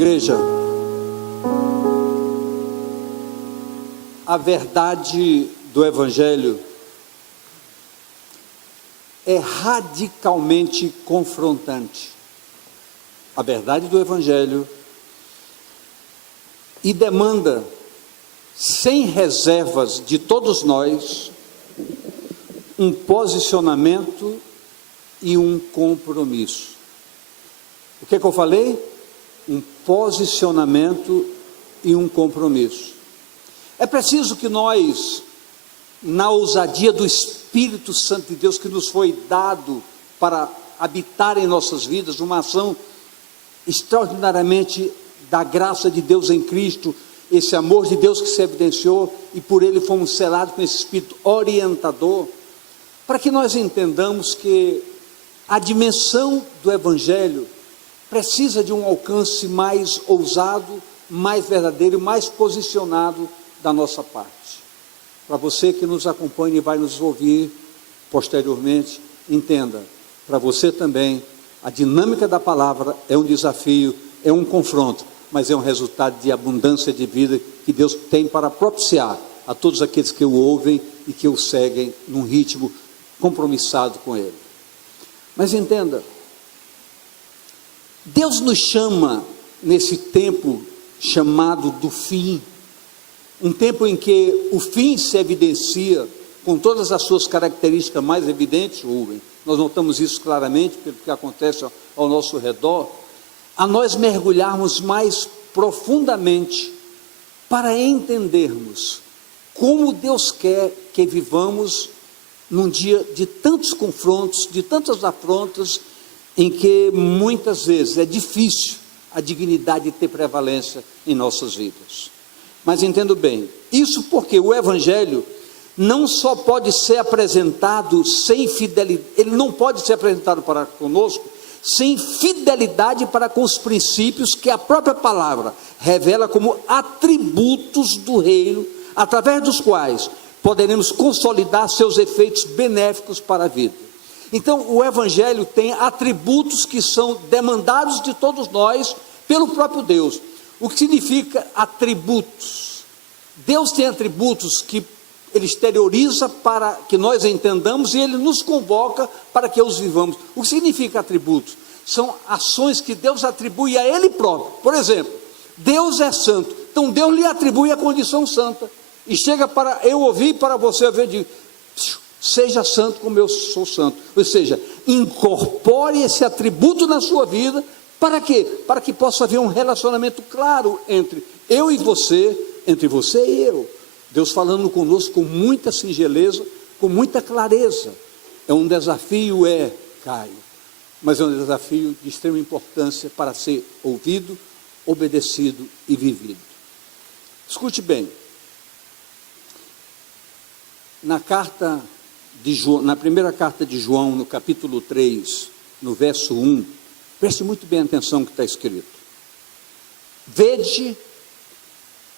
Igreja, a verdade do Evangelho é radicalmente confrontante. A verdade do Evangelho e demanda, sem reservas de todos nós, um posicionamento e um compromisso. O que é que eu falei? Um posicionamento e um compromisso. É preciso que nós, na ousadia do Espírito Santo de Deus que nos foi dado para habitar em nossas vidas, uma ação extraordinariamente da graça de Deus em Cristo, esse amor de Deus que se evidenciou e por ele fomos selados com esse Espírito orientador, para que nós entendamos que a dimensão do Evangelho precisa de um alcance mais ousado, mais verdadeiro, mais posicionado da nossa parte. Para você que nos acompanha e vai nos ouvir posteriormente, entenda, para você também, a dinâmica da palavra é um desafio, é um confronto, mas é um resultado de abundância de vida que Deus tem para propiciar a todos aqueles que o ouvem e que o seguem num ritmo compromissado com Ele. Mas entenda, Deus nos chama nesse tempo chamado do fim, um tempo em que o fim se evidencia com todas as suas características mais evidentes, Rubem, nós notamos isso claramente pelo que acontece ao nosso redor, a nós mergulharmos mais profundamente para entendermos como Deus quer que vivamos num dia de tantos confrontos, de tantas afrontas, em que muitas vezes é difícil a dignidade ter prevalência em nossas vidas. Mas entendo bem, isso porque o Evangelho não só pode ser apresentado sem fidelidade, ele não pode ser apresentado para conosco sem fidelidade para com os princípios que a própria palavra revela como atributos do reino, através dos quais poderemos consolidar seus efeitos benéficos para a vida. Então o Evangelho tem atributos que são demandados de todos nós pelo próprio Deus. O que significa atributos? Deus tem atributos que Ele exterioriza para que nós entendamos e Ele nos convoca para que os vivamos. O que significa atributos? São ações que Deus atribui a Ele próprio. Por exemplo, Deus é santo, então Deus lhe atribui a condição santa. E chega para eu ouvir, para você ouvir, de seja santo como eu sou santo. Ou seja, incorpore esse atributo na sua vida. Para quê? Para que possa haver um relacionamento claro entre eu e você, entre você e eu. Deus falando conosco com muita singeleza, com muita clareza. É um desafio, Caio, mas é um desafio de extrema importância para ser ouvido, obedecido e vivido. Escute bem. Na primeira carta de João, no capítulo 3, no verso 1, preste muito bem atenção no que está escrito. Vede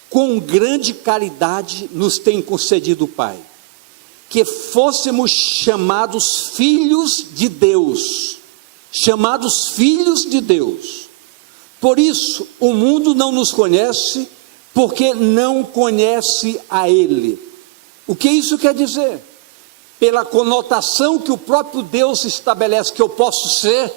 com grande caridade nos tem concedido o Pai, que fôssemos chamados filhos de Deus, chamados filhos de Deus. Por isso o mundo não nos conhece, porque não conhece a Ele. O que isso quer dizer? Pela conotação que o próprio Deus estabelece que eu posso ser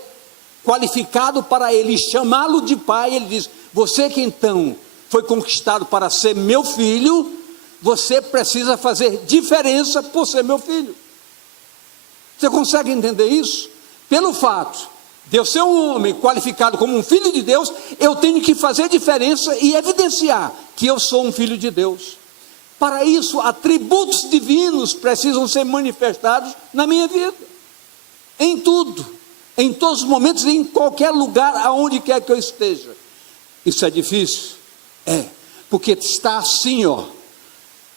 qualificado para Ele, chamá-lo de Pai, Ele diz, você que então foi conquistado para ser meu filho, você precisa fazer diferença por ser meu filho. Você consegue entender isso? Pelo fato de eu ser um homem qualificado como um filho de Deus, eu tenho que fazer diferença e evidenciar que eu sou um filho de Deus. Para isso, atributos divinos precisam ser manifestados na minha vida, em tudo, em todos os momentos, em qualquer lugar, aonde quer que eu esteja. Isso é difícil? Porque está assim,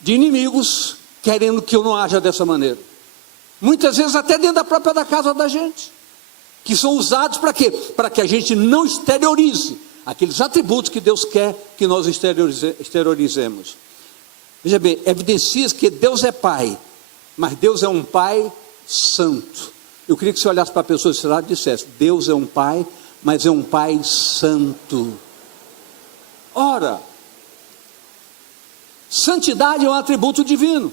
de inimigos querendo que eu não haja dessa maneira. Muitas vezes até dentro da casa da gente, que são usados para quê? Para que a gente não exteriorize aqueles atributos que Deus quer que nós exteriorizemos. Veja bem, evidencia que Deus é Pai, mas Deus é um Pai santo. Eu queria que você olhasse para a pessoa desse lado e dissesse, Deus é um Pai, mas é um Pai santo. Ora, santidade é um atributo divino.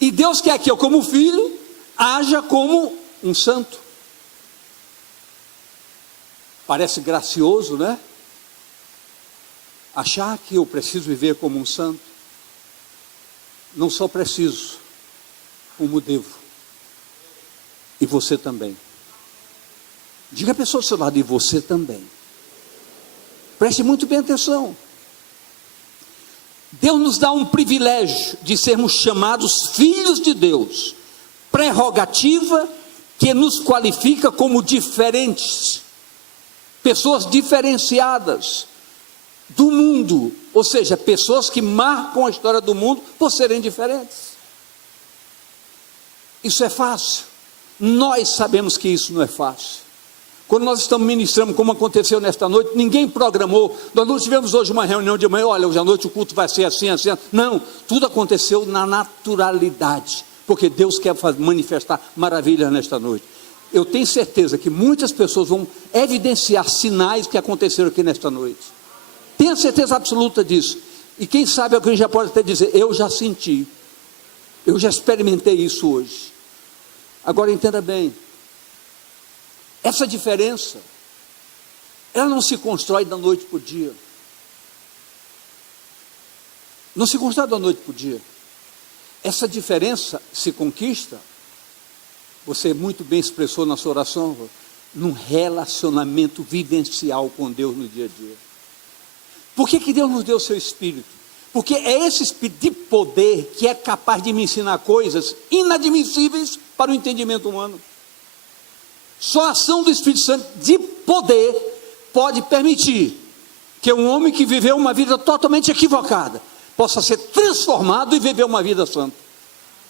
E Deus quer que eu, como filho, haja como um santo. Parece gracioso, né? Achar que eu preciso viver como um santo. Não só preciso, como devo. E você também. Diga a pessoa do seu lado, e você também. Preste muito bem atenção. Deus nos dá um privilégio de sermos chamados filhos de Deus, prerrogativa que nos qualifica como diferentes, pessoas diferenciadas do mundo, ou seja, pessoas que marcam a história do mundo por serem diferentes. Isso é fácil? Nós sabemos que isso não é fácil. Quando nós estamos ministrando, como aconteceu nesta noite, ninguém programou. Nós não tivemos hoje uma reunião de manhã, olha, hoje à noite o culto vai ser assim, assim. Não, tudo aconteceu na naturalidade, porque Deus quer manifestar maravilhas nesta noite. Eu tenho certeza que muitas pessoas vão evidenciar sinais que aconteceram aqui nesta noite. Tenha certeza absoluta disso. E quem sabe alguém já pode até dizer, eu já senti, eu já experimentei isso hoje. Agora entenda bem, essa diferença, ela não se constrói da noite para o dia. Não se constrói da noite para o dia. Essa diferença se conquista, você muito bem expressou na sua oração, num relacionamento vivencial com Deus no dia a dia. Por que Deus nos deu o seu Espírito? Porque é esse Espírito de poder que é capaz de me ensinar coisas inadmissíveis para o entendimento humano. Só a ação do Espírito Santo de poder pode permitir que um homem que viveu uma vida totalmente equivocada possa ser transformado e viver uma vida santa.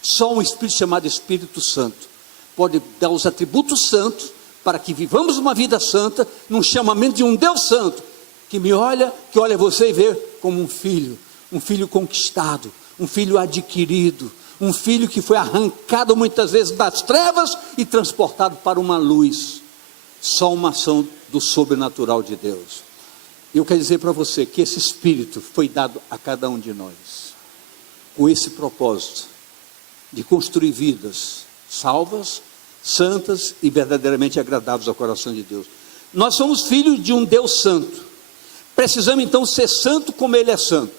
Só um Espírito chamado Espírito Santo pode dar os atributos santos para que vivamos uma vida santa num chamamento de um Deus santo que me olha, que olha você e vê como um filho conquistado, um filho adquirido, um filho que foi arrancado muitas vezes das trevas e transportado para uma luz. Só uma ação do sobrenatural de Deus. Eu quero dizer para você que esse Espírito foi dado a cada um de nós, com esse propósito de construir vidas salvas, santas e verdadeiramente agradáveis ao coração de Deus. Nós somos filhos de um Deus santo, precisamos então ser santo como Ele é santo.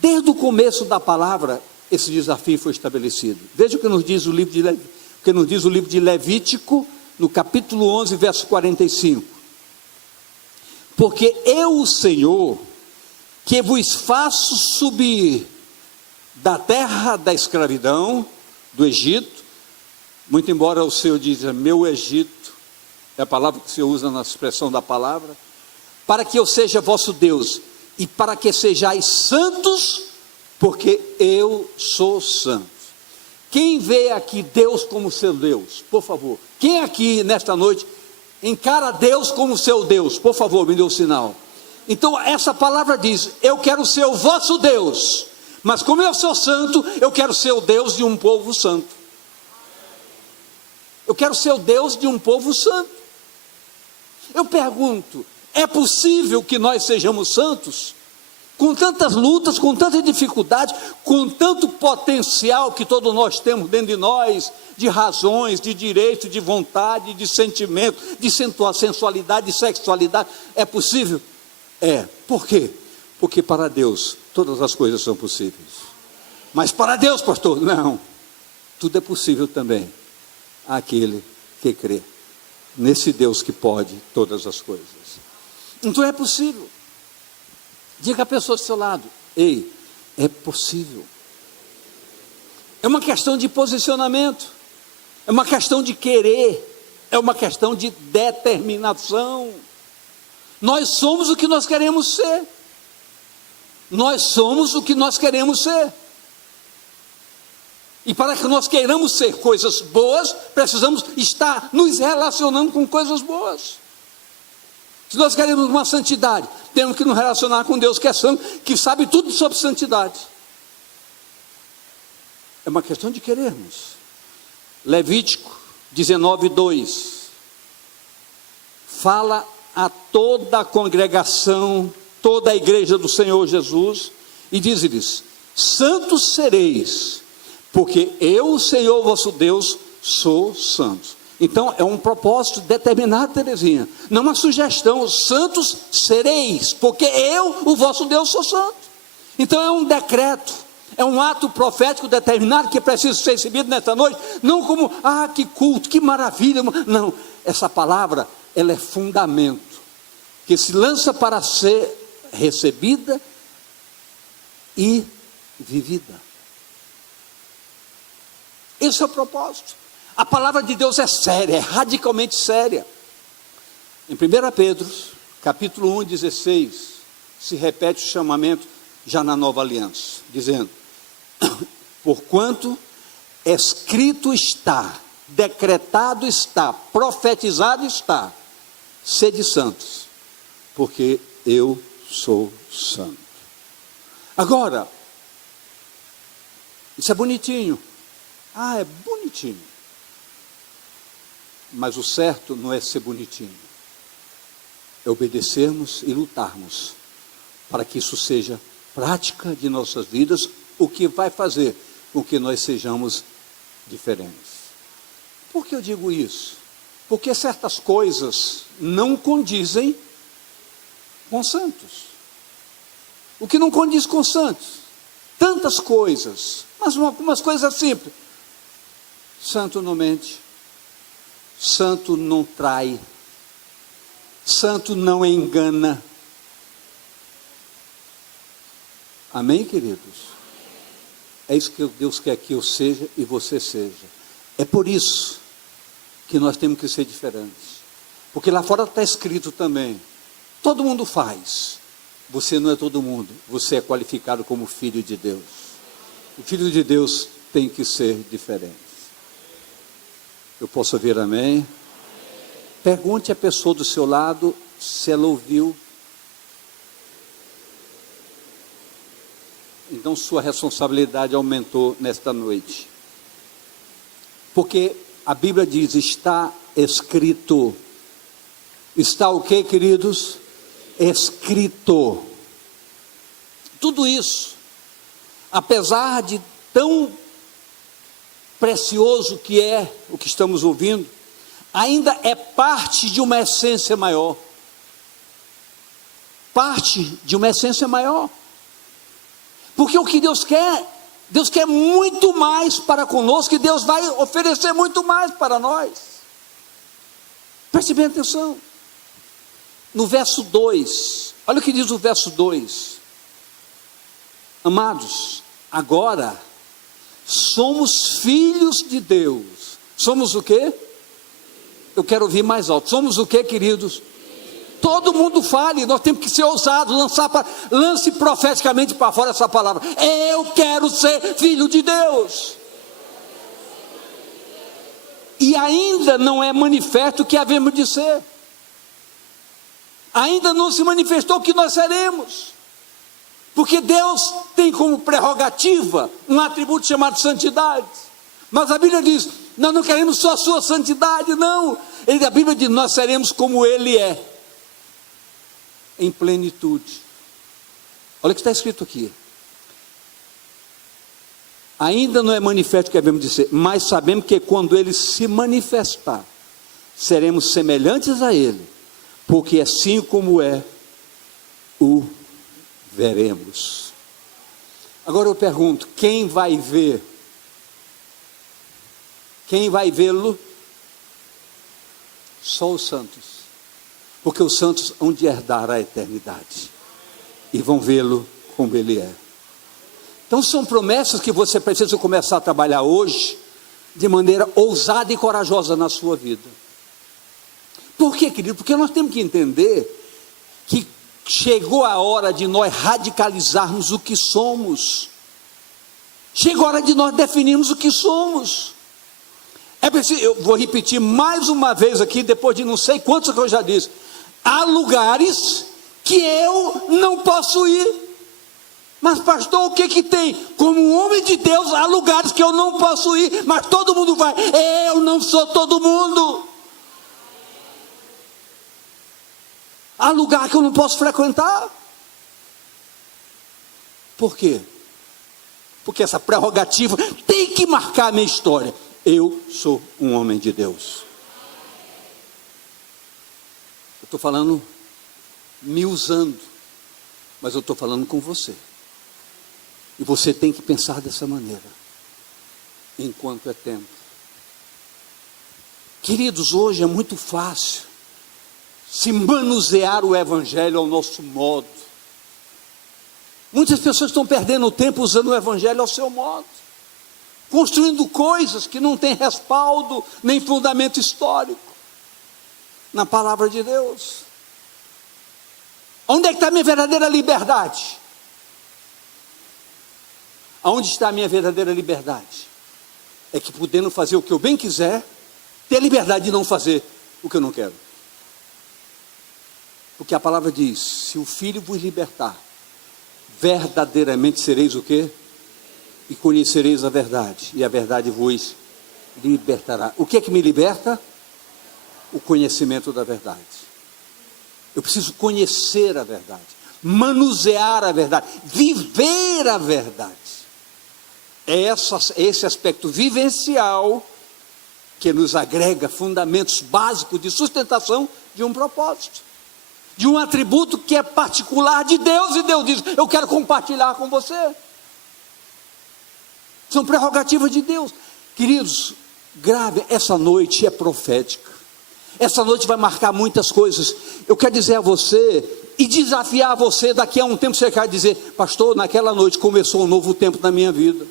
Desde o começo da palavra, esse desafio foi estabelecido. Veja o que nos diz o livro de Levítico, no capítulo 11, verso 45. Porque eu, o Senhor, que vos faço subir da terra da escravidão, do Egito, muito embora o Senhor diga, meu Egito, é a palavra que o Senhor usa na expressão da palavra, para que eu seja vosso Deus, e para que sejais santos, porque eu sou santo. Quem vê aqui Deus como seu Deus, por favor, quem aqui nesta noite encara Deus como seu Deus, por favor, me dê um sinal. Então essa palavra diz, eu quero ser o vosso Deus, mas como eu sou santo, eu quero ser o Deus de um povo santo. Eu quero ser o Deus de um povo santo. Eu pergunto, é possível que nós sejamos santos? Com tantas lutas, com tanta dificuldade, com tanto potencial que todos nós temos dentro de nós, de razões, de direito, de vontade, de sentimento, de sensualidade, de sexualidade, é possível? É. Por quê? Porque para Deus todas as coisas são possíveis. Mas para Deus, pastor, não. Tudo é possível também àquele que crê nesse Deus que pode todas as coisas. Então é possível. Diga à pessoa do seu lado, ei, é possível. É uma questão de posicionamento, é uma questão de querer, é uma questão de determinação. Nós somos o que nós queremos ser. Nós somos o que nós queremos ser. E para que nós queiramos ser coisas boas, precisamos estar nos relacionando com coisas boas. Se nós queremos uma santidade, temos que nos relacionar com Deus que é santo, que sabe tudo sobre santidade. É uma questão de querermos. Levítico 19:2 fala a toda a congregação toda a igreja do Senhor Jesus, e diz-lhes: santos sereis, porque eu, o Senhor vosso Deus, sou santo. Então é um propósito determinado, Terezinha, não uma sugestão. Santos sereis, porque eu, o vosso Deus, sou santo. Então é um decreto, é um ato profético determinado que precisa ser recebido nesta noite, não como, que culto, que maravilha, não, essa palavra, ela é fundamento, que se lança para ser recebida e vivida. Esse é o propósito. A palavra de Deus é séria, é radicalmente séria. Em 1 Pedro, capítulo 1, 16, se repete o chamamento já na nova aliança, dizendo: porquanto escrito está, decretado está, profetizado está, sede santos, porque eu sou santo. Agora, isso é bonitinho. É bonitinho. Mas o certo não é ser bonitinho, é obedecermos e lutarmos para que isso seja prática de nossas vidas, o que vai fazer com que nós sejamos diferentes. Por que eu digo isso? Porque certas coisas não condizem com santos. O que não condiz com santos? Tantas coisas, mas algumas coisas simples. Santo não mente, santo não trai, santo não engana. Amém, queridos? É isso que Deus quer que eu seja e você seja. É por isso que nós temos que ser diferentes, porque lá fora está escrito também: todo mundo faz. Você não é todo mundo, você é qualificado como filho de Deus. O filho de Deus tem que ser diferente. Eu posso ouvir amém? Pergunte à pessoa do seu lado se ela ouviu. Então sua responsabilidade aumentou nesta noite. Porque a Bíblia diz: está escrito. Está o que, queridos? Escrito. Tudo isso, apesar de tão precioso que é o que estamos ouvindo, ainda é parte de uma essência maior. Parte de uma essência maior. Porque o que Deus quer muito mais para conosco, e Deus vai oferecer muito mais para nós. Preste bem atenção. No verso 2, olha o que diz o verso 2. Amados, agora somos filhos de Deus. Somos o quê? Eu quero ouvir mais alto. Somos o quê, queridos? Todo mundo fale, nós temos que ser ousados, lance profeticamente para fora essa palavra: eu quero ser filho de Deus. E ainda não é manifesto o que havemos de ser. Ainda não se manifestou o que nós seremos. Porque Deus tem como prerrogativa um atributo chamado santidade. Mas a Bíblia diz: nós não queremos só a sua santidade, não. A Bíblia diz: nós seremos como Ele é, em plenitude. Olha o que está escrito aqui: ainda não é manifesto o que havemos de ser, mas sabemos que quando Ele se manifestar, seremos semelhantes a Ele, porque assim como é, o veremos. Agora eu pergunto: quem vai ver? Quem vai vê-lo? Só os santos, porque os santos hão de herdar a eternidade e vão vê-lo como Ele é. Então são promessas que você precisa começar a trabalhar hoje, de maneira ousada e corajosa na sua vida. Por quê, querido? Porque nós temos que entender que chegou a hora de nós radicalizarmos o que somos. Chegou a hora de nós definirmos o que somos. É preciso, eu vou repetir mais uma vez aqui, depois de não sei quantos que eu já disse: há lugares que eu não posso ir. Mas pastor, o que tem? Como homem de Deus, há lugares que eu não posso ir, mas todo mundo vai. Eu não sou todo mundo. Há lugar que eu não posso frequentar. Por quê? Porque essa prerrogativa tem que marcar a minha história. Eu sou um homem de Deus. Eu estou falando, me usando, mas eu estou falando com você. E você tem que pensar dessa maneira, enquanto é tempo. Queridos, hoje é muito fácil se manusear o Evangelho ao nosso modo. Muitas pessoas estão perdendo tempo usando o Evangelho ao seu modo, construindo coisas que não têm respaldo, nem fundamento histórico, na palavra de Deus. Onde é que está a minha verdadeira liberdade? Aonde está a minha verdadeira liberdade? É que podendo fazer o que eu bem quiser, ter a liberdade de não fazer o que eu não quero. Porque a palavra diz, se o Filho vos libertar, verdadeiramente sereis o quê? E conhecereis a verdade, e a verdade vos libertará. O que é que me liberta? O conhecimento da verdade. Eu preciso conhecer a verdade, manusear a verdade, viver a verdade. É esse aspecto vivencial que nos agrega fundamentos básicos de sustentação de um propósito, de um atributo que é particular de Deus, e Deus diz, eu quero compartilhar com você. São prerrogativas de Deus. Queridos, grave, essa noite é profética. Essa noite vai marcar muitas coisas. Eu quero dizer a você, e desafiar você, daqui a um tempo você quer dizer, pastor, naquela noite começou um novo tempo na minha vida.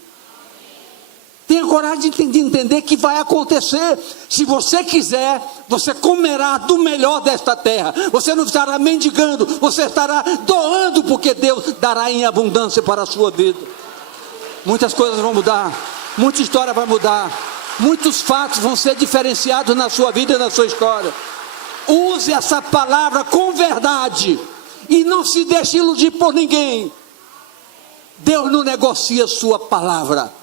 Tenha coragem de entender que vai acontecer. Se você quiser, você comerá do melhor desta terra. Você não estará mendigando, você estará doando, porque Deus dará em abundância para a sua vida. Muitas coisas vão mudar, muita história vai mudar, muitos fatos vão ser diferenciados na sua vida e na sua história. Use essa palavra com verdade e não se deixe iludir por ninguém. Deus não negocia sua palavra.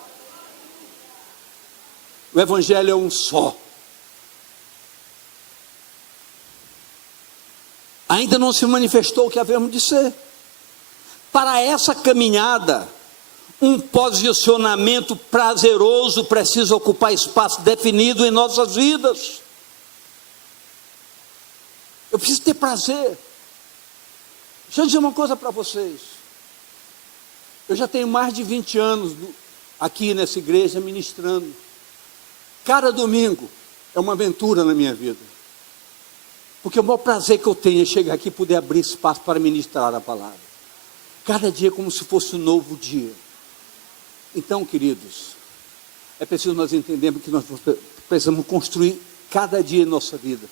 O Evangelho é um só. Ainda não se manifestou o que havemos de ser. Para essa caminhada, um posicionamento prazeroso precisa ocupar espaço definido em nossas vidas. Eu preciso ter prazer. Deixa eu dizer uma coisa para vocês. Eu já tenho mais de 20 anos aqui nessa igreja ministrando. Cada domingo é uma aventura na minha vida. Porque o maior prazer que eu tenho é chegar aqui e poder abrir espaço para ministrar a palavra. Cada dia é como se fosse um novo dia. Então, queridos, é preciso nós entendermos que nós precisamos construir cada dia em nossa vida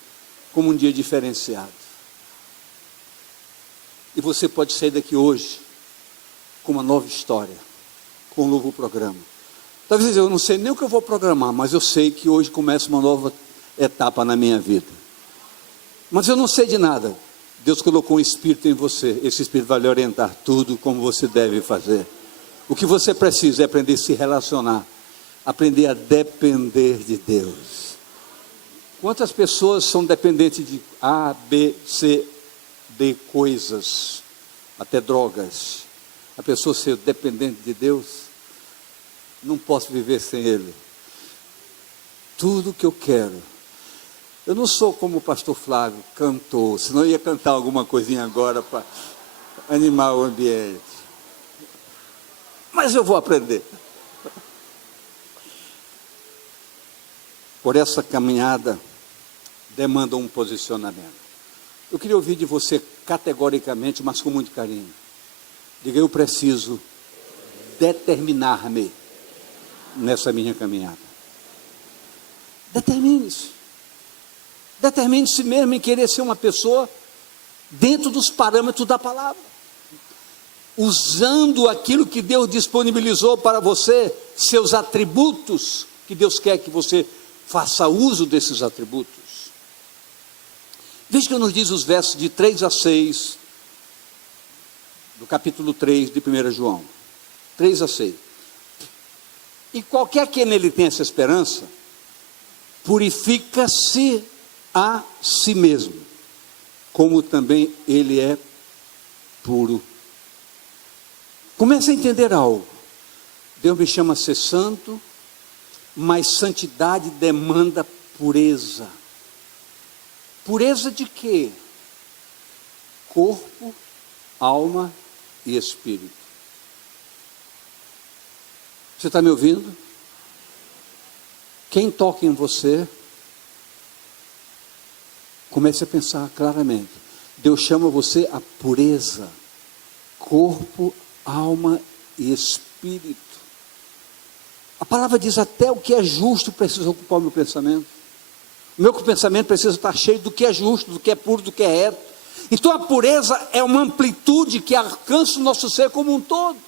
como um dia diferenciado. E você pode sair daqui hoje com uma nova história, com um novo programa. Talvez eu não sei nem o que eu vou programar, mas eu sei que hoje começa uma nova etapa na minha vida. Mas eu não sei de nada. Deus colocou um Espírito em você. Esse Espírito vai lhe orientar tudo como você deve fazer. O que você precisa é aprender a se relacionar, aprender a depender de Deus. Quantas pessoas são dependentes de A, B, C, D coisas, até drogas? A pessoa ser dependente de Deus, não posso viver sem Ele. Tudo que eu quero. Eu não sou como o pastor Flávio, cantor, senão eu ia cantar alguma coisinha agora para animar o ambiente. Mas eu vou aprender. Por essa caminhada, demanda um posicionamento. Eu queria ouvir de você categoricamente, mas com muito carinho. Diga, eu preciso determinar-me nessa minha caminhada. Determine-se. Determine-se mesmo em querer ser uma pessoa dentro dos parâmetros da palavra. Usando aquilo que Deus disponibilizou para você, seus atributos, que Deus quer que você faça uso desses atributos. Veja que nos diz os versos de 3 a 6, do capítulo 3 de 1 João. 3 a 6. E qualquer que nele tenha essa esperança, purifica-se a si mesmo, como também ele é puro. Comece a entender algo. Deus me chama a ser santo, mas santidade demanda pureza. Pureza de quê? Corpo, alma e espírito. Você está me ouvindo? Quem toca em você, comece a pensar claramente. Deus chama você a pureza, corpo, alma e espírito. A palavra diz até o que é justo precisa ocupar o meu pensamento. O meu pensamento precisa estar cheio do que é justo, do que é puro, do que é reto. Então a pureza é uma amplitude que alcança o nosso ser como um todo.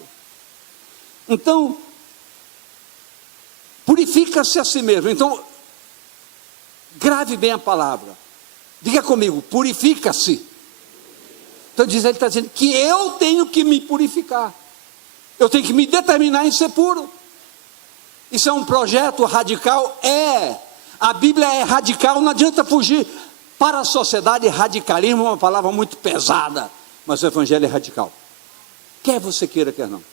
Então, purifica-se a si mesmo. Então, grave bem a palavra. Diga comigo, purifica-se. Então ele está dizendo que eu tenho que me purificar. Eu tenho que me determinar em ser puro. Isso é um projeto radical? É. A Bíblia é radical, não adianta fugir. Para a sociedade, radicalismo é uma palavra muito pesada, mas o Evangelho é radical. Quer você queira, quer não.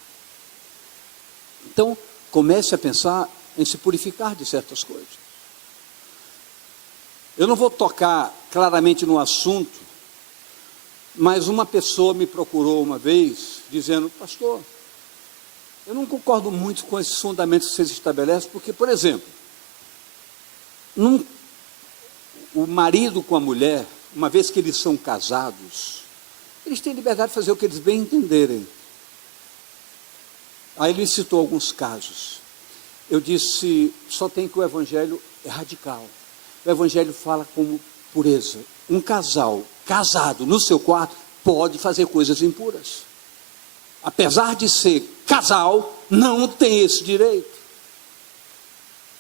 Então, comece a pensar em se purificar de certas coisas. Eu não vou tocar claramente no assunto, mas uma pessoa me procurou uma vez, dizendo: pastor, eu não concordo muito com esses fundamentos que vocês estabelecem, porque, por exemplo, o marido com a mulher, uma vez que eles são casados, eles têm liberdade de fazer o que eles bem entenderem. Aí ele citou alguns casos. Eu disse: só tem que o Evangelho é radical. O Evangelho fala como pureza. Um casal casado no seu quarto pode fazer coisas impuras. Apesar de ser casal, não tem esse direito.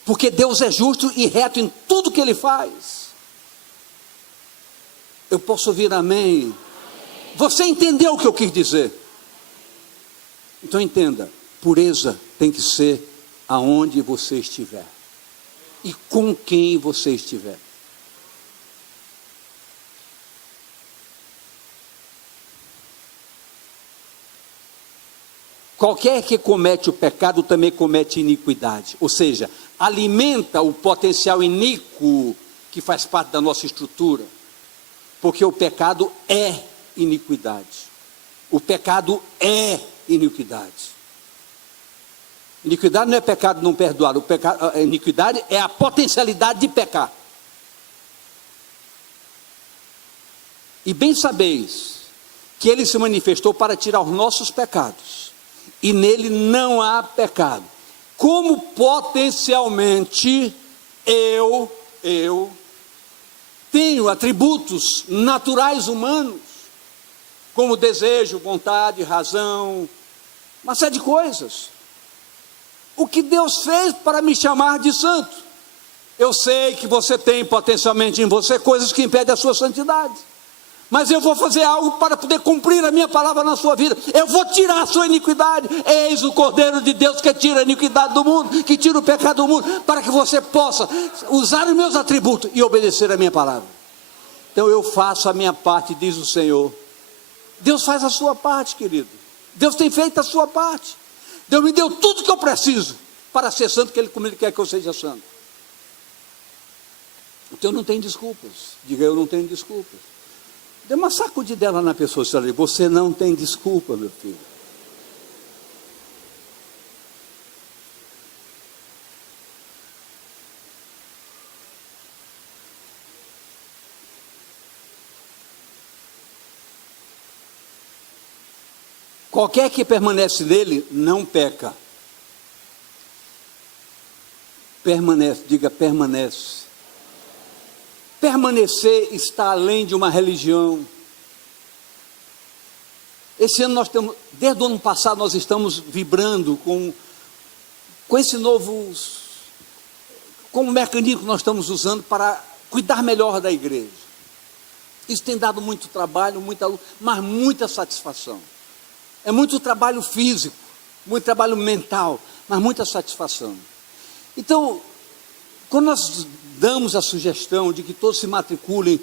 Porque Deus é justo e reto em tudo que Ele faz. Eu posso ouvir amém? Você entendeu o que eu quis dizer? Então entenda, pureza tem que ser aonde você estiver. E com quem você estiver. Qualquer que comete o pecado também comete iniquidade, ou seja, alimenta o potencial iníquo que faz parte da nossa estrutura, porque o pecado é iniquidade. O pecado é iniquidade. Iniquidade não é pecado não perdoado, a iniquidade é a potencialidade de pecar. E bem sabeis que Ele se manifestou para tirar os nossos pecados, e nele não há pecado. Como potencialmente eu tenho atributos naturais humanos, como desejo, vontade, razão, uma série de coisas. O que Deus fez para me chamar de santo? Eu sei que você tem potencialmente em você coisas que impedem a sua santidade, mas eu vou fazer algo para poder cumprir a minha palavra na sua vida. Eu vou tirar a sua iniquidade. Eis o Cordeiro de Deus que tira a iniquidade do mundo, que tira o pecado do mundo, para que você possa usar os meus atributos e obedecer a minha palavra. Então eu faço a minha parte, diz o Senhor. Deus faz a sua parte, querido. Deus tem feito a sua parte. Deus me deu tudo que eu preciso para ser santo, que Ele quer que eu seja santo. Então não tem desculpas. Diga: eu não tenho desculpas. Dê uma sacudidela na pessoa, você não tem desculpa, meu filho. Qualquer que permanece nele, não peca. Permanece, diga permanece. Permanecer está além de uma religião. Esse ano nós temos, desde o ano passado nós estamos vibrando com esse novo, como mecanismo que nós estamos usando para cuidar melhor da igreja. Isso tem dado muito trabalho, muita luta, mas muita satisfação. É muito trabalho físico, muito trabalho mental, mas muita satisfação. Então, quando nós damos a sugestão de que todos se matriculem,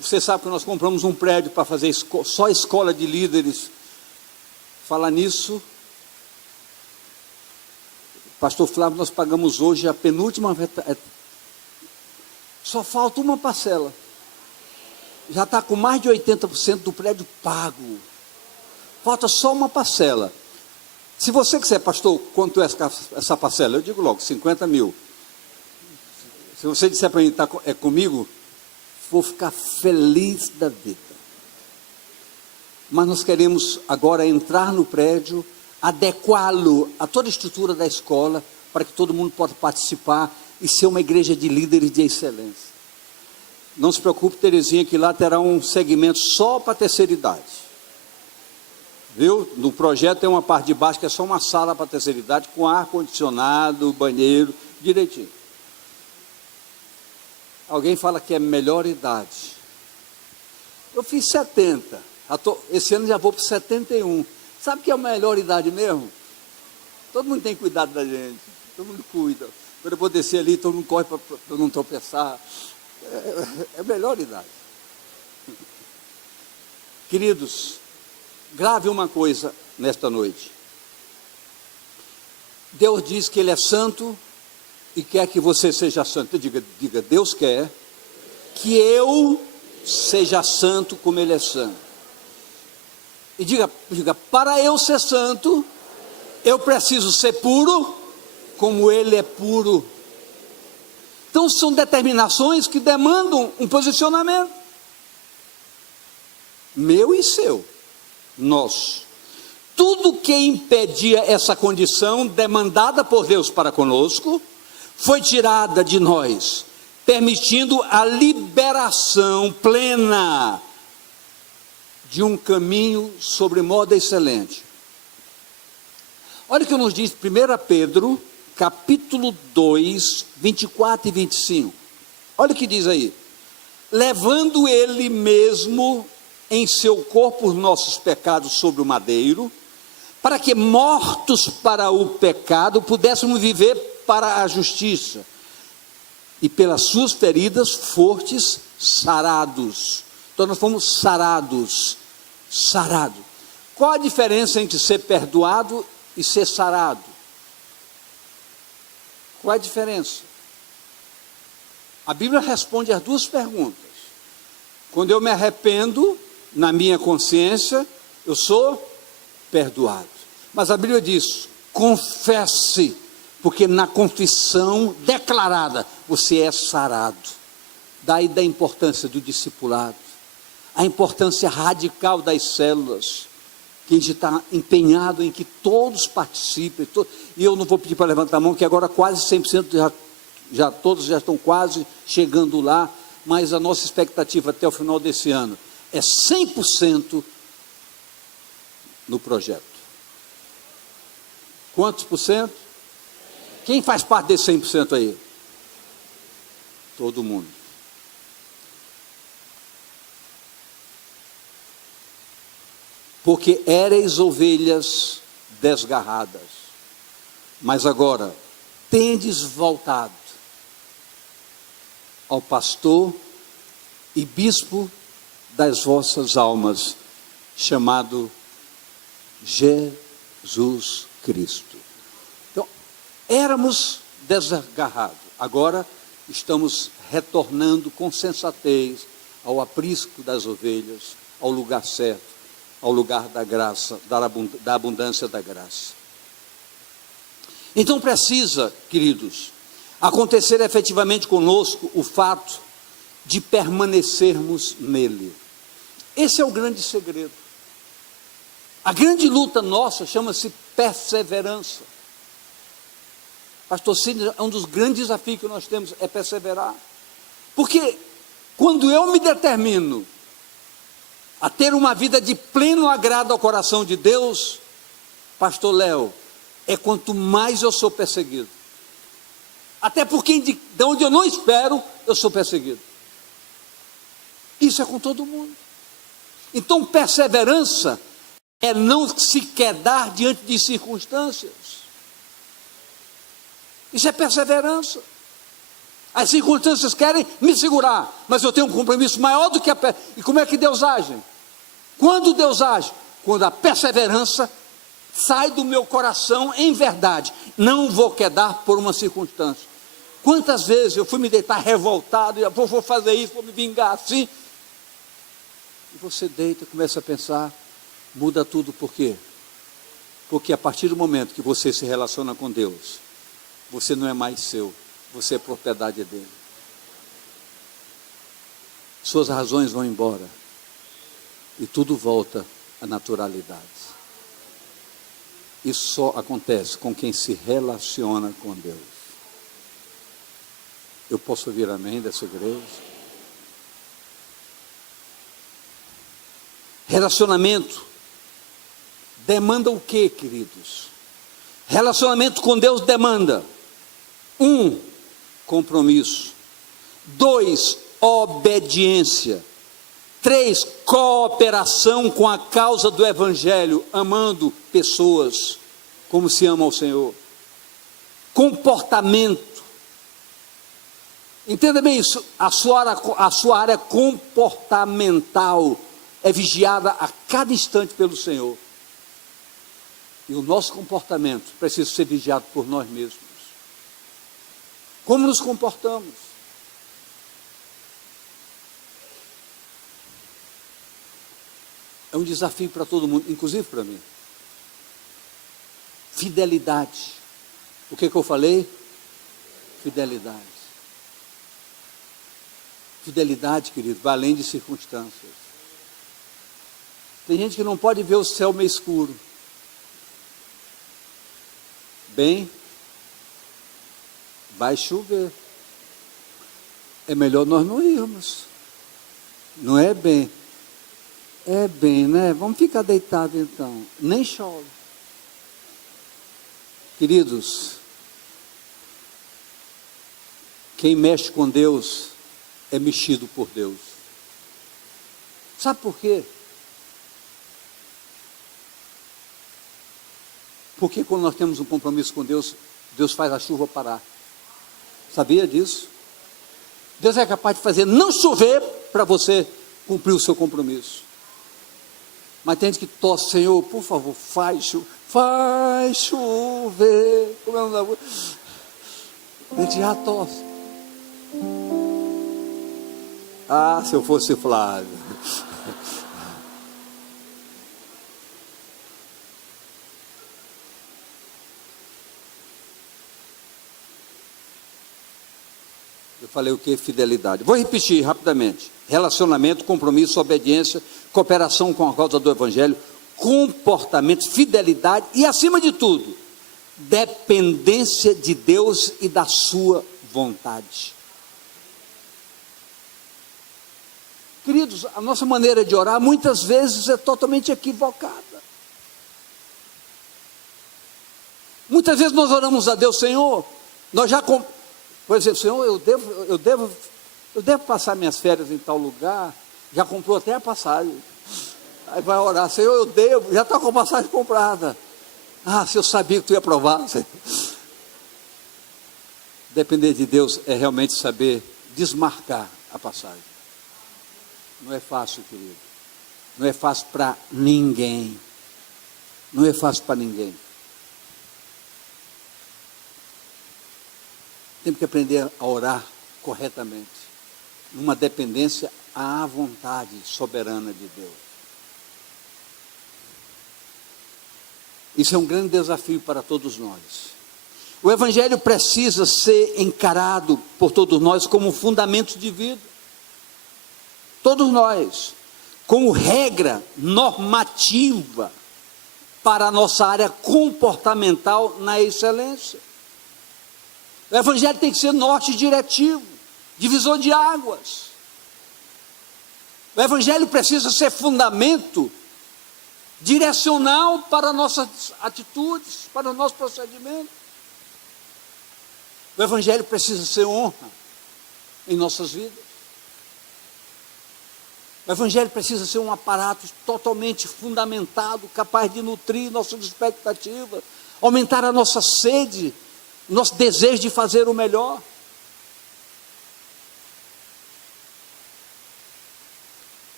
você sabe que nós compramos um prédio para fazer só escola de líderes Falar nisso, pastor Flávio, nós pagamos hoje a penúltima, só falta uma parcela, já está com mais de 80% do prédio pago, falta só uma parcela. Se você quiser, pastor, quanto é essa parcela? Eu digo logo, 50 mil. Se você disser para mim, é comigo, vou ficar feliz da vida. Mas nós queremos agora entrar no prédio, adequá-lo a toda a estrutura da escola, para que todo mundo possa participar e ser uma igreja de líderes de excelência. Não se preocupe, Terezinha, que lá terá um segmento só para a terceira idade. Viu? No projeto tem uma parte de baixo que é só uma sala para a terceira idade, com ar-condicionado, banheiro, direitinho. Alguém fala que é melhor idade. Eu fiz 70, esse ano já vou para 71. Sabe o que é a melhor idade mesmo? Todo mundo tem cuidado da gente, todo mundo cuida. Quando eu vou descer ali, todo mundo corre para eu não tropeçar. É a melhor idade. Queridos, grave uma coisa nesta noite. Deus diz que Ele é santo e quer que você seja santo. Diga, Deus quer que eu seja santo como Ele é santo. E diga, para eu ser santo, eu preciso ser puro como Ele é puro. Então são determinações que demandam um posicionamento. Meu e seu. Nosso. Tudo que impedia essa condição demandada por Deus para conosco, foi tirada de nós, permitindo a liberação plena de um caminho sobre modo excelente. Olha o que nos diz 1 Pedro, capítulo 2, 24 e 25. Olha o que diz aí. Levando Ele mesmo em seu corpo os nossos pecados sobre o madeiro, para que mortos para o pecado pudéssemos viver para a justiça, e pelas suas feridas fostes sarados. Então nós fomos sarados. Qual a diferença entre ser perdoado e ser sarado? Qual é a diferença? A Bíblia responde as duas perguntas. Quando eu me arrependo, na minha consciência, eu sou perdoado. Mas a Bíblia diz, confesse, porque na confissão declarada, você é sarado. Daí da importância do discipulado, a importância radical das células, que a gente está empenhado em que todos participem, e eu não vou pedir para levantar a mão, que agora quase 100% todos já estão quase chegando lá, mas a nossa expectativa até o final desse ano é 100% no projeto. Quantos por cento? Quem faz parte desse 100% aí? Todo mundo. Porque éreis ovelhas desgarradas, mas agora tendes voltado ao pastor e bispo das vossas almas, chamado Jesus Cristo. Então, éramos desgarrados, agora estamos retornando com sensatez ao aprisco das ovelhas, ao lugar certo, ao lugar da graça, da abundância da graça. Então precisa, queridos, acontecer efetivamente conosco o fato de permanecermos nele. Esse é o grande segredo. A grande luta nossa chama-se perseverança. Pastor Sidney, é um dos grandes desafios que nós temos, é perseverar. Porque quando eu me determino a ter uma vida de pleno agrado ao coração de Deus, pastor Léo, é quanto mais eu sou perseguido. Até porque de onde eu não espero, eu sou perseguido. Isso é com todo mundo. Então perseverança é não se quedar diante de circunstâncias. Isso é perseverança. As circunstâncias querem me segurar, mas eu tenho um compromisso maior do que a... E como é que Deus age? Quando Deus age? Quando a perseverança sai do meu coração em verdade, não vou quedar por uma circunstância. Quantas vezes eu fui me deitar revoltado, e vou fazer isso, vou me vingar assim, e você deita e começa a pensar, muda tudo. Por quê? Porque a partir do momento que você se relaciona com Deus, você não é mais seu, você é propriedade dele. Suas razões vão embora e tudo volta à naturalidade. Isso só acontece com quem se relaciona com Deus. Eu posso ouvir amém dessa igreja? Relacionamento demanda o que, queridos? Relacionamento com Deus demanda: 1, compromisso. 2, obediência. 3, cooperação com a causa do Evangelho, amando pessoas como se ama ao Senhor. Comportamento. Entenda bem isso, a sua área comportamental é vigiada a cada instante pelo Senhor. E o nosso comportamento precisa ser vigiado por nós mesmos. Como nos comportamos? É um desafio para todo mundo, inclusive para mim. Fidelidade. O que eu falei? Fidelidade. Fidelidade, querido, vai além de circunstâncias. Tem gente que não pode ver o céu meio escuro. Bem, vai chover. É melhor nós não irmos. Não é bem? É bem, né? Vamos ficar deitados então. Nem chove. Queridos, quem mexe com Deus é mexido por Deus. Sabe por quê? Porque quando nós temos um compromisso com Deus, Deus faz a chuva parar. Sabia disso? Deus é capaz de fazer não chover para você cumprir o seu compromisso. Mas tem gente que tosse: Senhor, por favor, faz chover. Como é o nome? A gente já tosse. Ah, se eu fosse Flávio. Eu falei o que? Fidelidade. Vou repetir rapidamente: relacionamento, compromisso, obediência, cooperação com a causa do Evangelho, comportamento, fidelidade e, acima de tudo, dependência de Deus e da sua vontade. Queridos, a nossa maneira de orar muitas vezes é totalmente equivocada. Muitas vezes nós oramos a Deus: Senhor, nós já, por exemplo, Senhor, eu devo passar minhas férias em tal lugar, já comprou até a passagem. Aí vai orar: Senhor, eu devo, já está com a passagem comprada. Ah, se eu sabia que tu ia aprovar. Depender de Deus é realmente saber desmarcar a passagem. Não é fácil, querido. Não é fácil para ninguém. Não é fácil para ninguém. Temos que aprender a orar corretamente, numa dependência à vontade soberana de Deus. Isso é um grande desafio para todos nós. O Evangelho precisa ser encarado por todos nós como fundamento de vida. Todos nós, como regra normativa para a nossa área comportamental na excelência. O Evangelho tem que ser norte diretivo, divisor de águas. O Evangelho precisa ser fundamento direcional para nossas atitudes, para o nosso procedimento. O Evangelho precisa ser honra em nossas vidas. O Evangelho precisa ser um aparato totalmente fundamentado, capaz de nutrir nossas expectativas, aumentar a nossa sede, nosso desejo de fazer o melhor.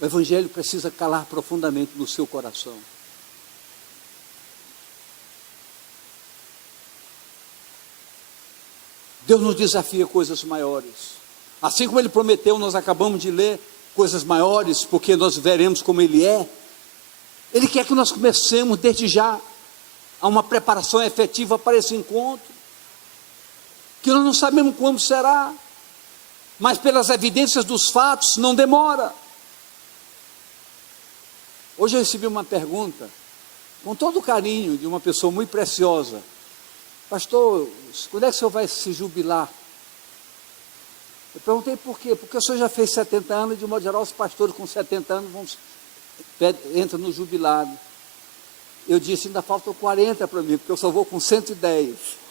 O Evangelho precisa calar profundamente no seu coração. Deus nos desafia a coisas maiores. Assim como Ele prometeu, nós acabamos de ler, coisas maiores, porque nós veremos como Ele é. Ele quer que nós comecemos desde já a uma preparação efetiva para esse encontro, que nós não sabemos quando será, mas pelas evidências dos fatos, não demora. Hoje eu recebi uma pergunta, com todo o carinho, de uma pessoa muito preciosa: pastor, quando é que o senhor vai se jubilar? Eu perguntei por quê? Porque o senhor já fez 70 anos, de modo geral, os pastores com 70 anos entram no jubilado. Eu disse: ainda faltam 40 para mim, porque eu só vou com 110.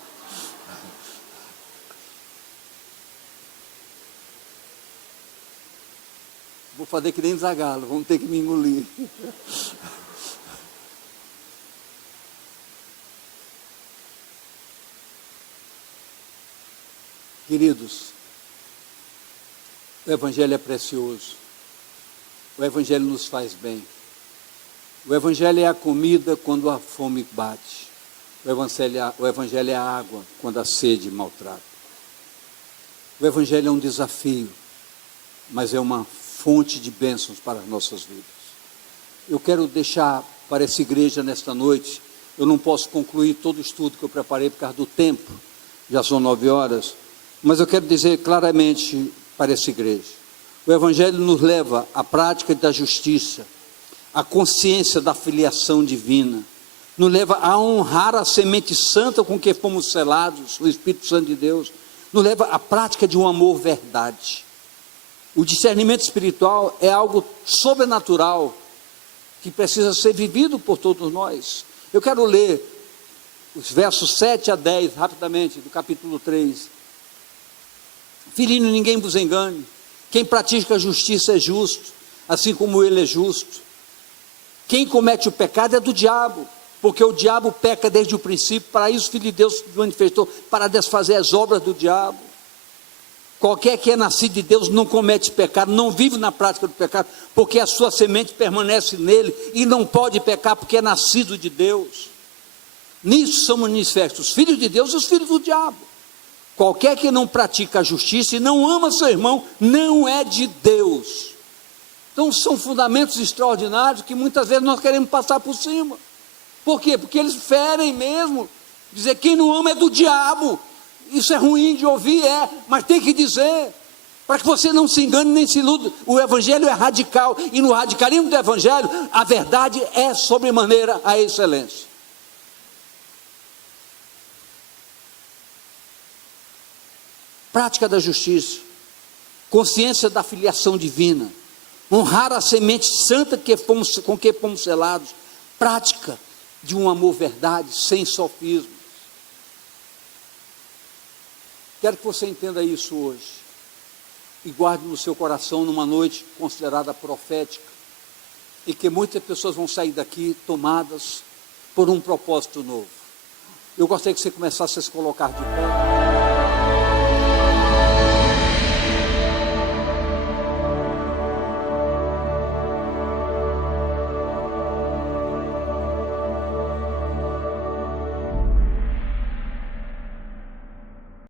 Vou fazer que nem Zagalo, vamos ter que me engolir. Queridos, o Evangelho é precioso, o Evangelho nos faz bem, o Evangelho é a comida quando a fome bate, o Evangelho é a água quando a sede maltrata, o Evangelho é um desafio, mas é uma fonte de bênçãos para as nossas vidas. Eu quero deixar para essa igreja nesta noite, eu não posso concluir todo o estudo que eu preparei por causa do tempo, já são 9 horas, mas eu quero dizer claramente para essa igreja: o Evangelho nos leva à prática da justiça, à consciência da filiação divina, nos leva a honrar a semente santa com que fomos selados, o Espírito Santo de Deus, nos leva à prática de um amor verdade. O discernimento espiritual é algo sobrenatural, que precisa ser vivido por todos nós. Eu quero ler os versos 7 a 10, rapidamente, do capítulo 3. Filhinho, ninguém vos engane, quem pratica a justiça é justo, assim como ele é justo. Quem comete o pecado é do diabo, porque o diabo peca desde o princípio. Para isso o Filho de Deus se manifestou, para desfazer as obras do diabo. Qualquer que é nascido de Deus não comete pecado, não vive na prática do pecado, porque a sua semente permanece nele, e não pode pecar porque é nascido de Deus. Nisso são manifestos os filhos de Deus e os filhos do diabo. Qualquer que não pratica a justiça e não ama seu irmão, não é de Deus. Então são fundamentos extraordinários que muitas vezes nós queremos passar por cima. Por quê? Porque eles ferem mesmo. Dizer quem não ama é do diabo. Isso é ruim de ouvir, mas tem que dizer, para que você não se engane nem se iluda. O Evangelho é radical, e no radicalismo do Evangelho, a verdade é sobremaneira a excelência. Prática da justiça, consciência da filiação divina, honrar a semente santa com que fomos selados, prática de um amor verdade, sem sofismo. Quero que você entenda isso hoje, e guarde no seu coração numa noite considerada profética, e que muitas pessoas vão sair daqui tomadas por um propósito novo. Eu gostaria que você começasse a se colocar de pé.